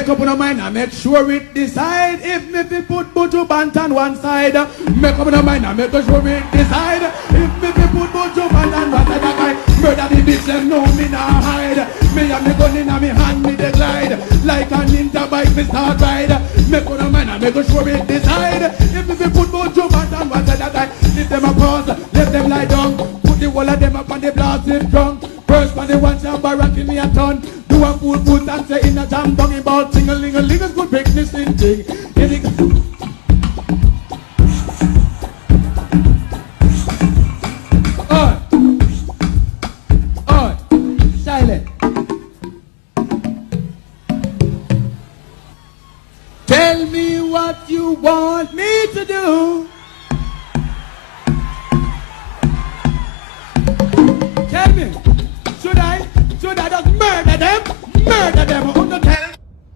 Make up your mind and make sure it decide. If me fi put Buju Banton one side, make up your mind and make sure it decide. If me fi put Buju Banton one side, I murder the bitch, them know me nah hide. Me and me gun inna me hand, me dey glide. Like a ninja bike, me start ride. Make up your mind and make sure it decide. If me fi put Buju Banton one side, I leave them a pause, let them lie down. Put the whole of them up on the blasting drunk. First one they want jump around, give me a ton. Do a full foot and say in a jam talking about ting-a-ling-a-ling is good business in ting. Silent. Tell me what you want me to do. Tell me, should I just murder them on the